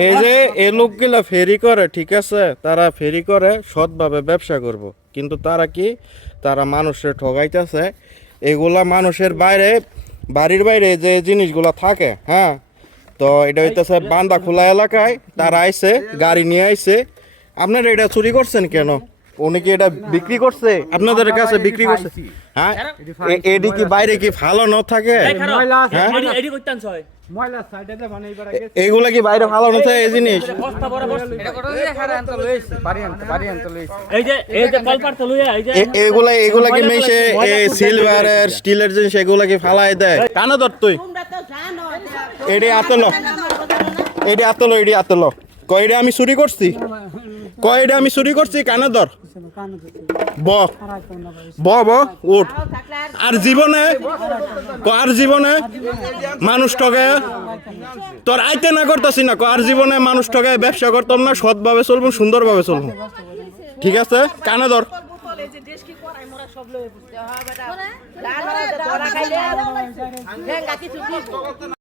এই যে এই লোকগুলা ফেরি করে, ঠিক আছে, তারা ফেরি করে সৎভাবে ব্যবসা করব, কিন্তু তারা কি, তারা মানুষের ঠগাইতেছে। এগুলা মানুষের বাইরে, বাড়ির বাইরে যে জিনিসগুলা থাকে, হ্যাঁ, তো এটা হইতেছে বান্দা খোলা এলাকায় তারা আইছে, গাড়ি নিয়ে আইছে। আপনারা এটা চুরি করছেন কেন? উনি কি এটা বিক্রি করছে আপনাদের কাছে? বিক্রি করছে, হ্যাঁ? এডি কি বাইরে কি ভালো ন থাকে? এইগুলা কি বাইরে ভালো না থাকে? এই জিনিস এগুলা কি মেশে সিলভারের স্টিলের জিনিস এগুলা কি ফালাই দেয়? কানা ধর তুই, এডি আতলো, এডি আতলো, এডি আতলো। কয়টা আমি চুরি করছি? কয়টা আমি চুরি করছি? কানে ধর, ব ব ব উঠ। আর জীবনে, আর জীবনে মানুষ ঠগায় তোর আইতে না করতেছি না, আর জীবনে মানুষ ঠগায় ব্যবসা করতাম না, সৎভাবে চলবো, সুন্দরভাবে চলবো, ঠিক আছে? কানে ধর।